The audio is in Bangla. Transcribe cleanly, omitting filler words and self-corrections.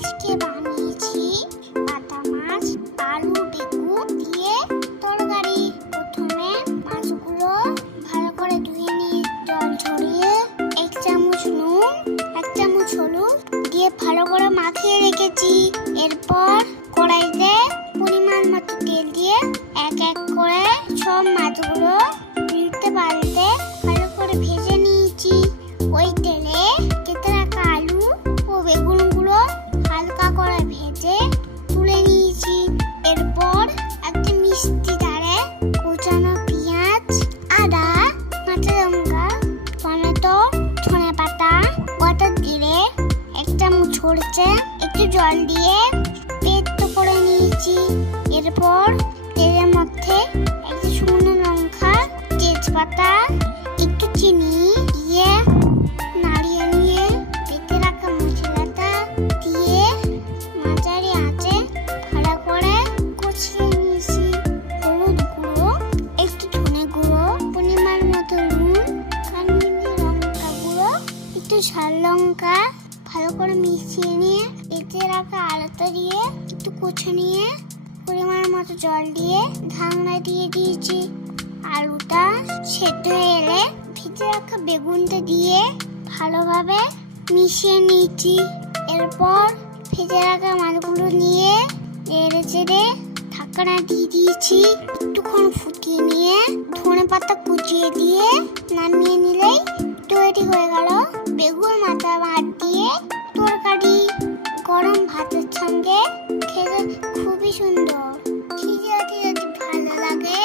আজকে বানিয়েছি পাতা মাছ, আলু, বেগুন দিয়ে তরকারি। প্রথমে মাছগুলো ভালো করে ধুয়ে নিয়ে জল ঝরিয়ে 1 চামচ নুন, 1 চামচ হলুদ দিয়ে ভালো করে মাখিয়ে রেখেছি। এরপর কড়াইতে পরিমাণ মতো তেল দিয়ে এক এক করে সব মাছগুলো উল্টে পাল্টে ভালো করে ভেজে নিয়েছি। ওই তেলে কেটে রাখা আলু ও বেগুনগুলো হালকা করে ভেজে তুলে নিয়েছি। এরপর একটা মিষ্টি ধারে কুচানো পেঁয়াজ, আদা, কাঁচা লঙ্কা, টমেটো, ধনেপাতা, গোটা জিরে, 1 চামচ সরষে, একটু জল দিয়ে পেস্ট করে নিয়েছি। এরপর তেলের মধ্যে একটা শুকনো লঙ্কা, তেজপাতা, একটু চিনি দিয়ে নাড়িয়ে নিয়ে বেটে রাখা মশলাটা দিয়ে মাঝারি আঁচে ভালো করে কষিয়ে নিয়েছি। হলুদ গুঁড়ো, একটু ধনে গুঁড়ো, পরিমাণ মতো নুন, কাশ্মীরি লঙ্কা গুঁড়ো, একটু ঝাল লঙ্কা ভালো করে মিশিয়ে নিয়ে বেটে রাখা আলুটা দিয়ে একটু কষে নিয়ে পরিমাণ মতো জল দিয়ে ঢাকনা দিয়ে দিয়েছি। আলুটা সেদ্ধ হয়ে এলে ভেজে রাখা বেগুনটা দিয়ে ভালোভাবে মিশিয়ে নিয়েছি। এরপর ভেজে রাখা মাছগুলো নিয়ে নেড়ে চেড়ে ঢাকনা দিয়ে দিয়েছি। একটুক্ষণ ফুটিয়ে নিয়ে ধনেপাতা কুচিয়ে দিয়ে নামিয়ে নিলেই তৈরি হয়ে গেল বেগুন মাথা ভাত দিয়ে তরকারি। গরম ভাতের সঙ্গে খেতে খুবই সুন্দর। ভিডিওটি যদি ভালো লাগে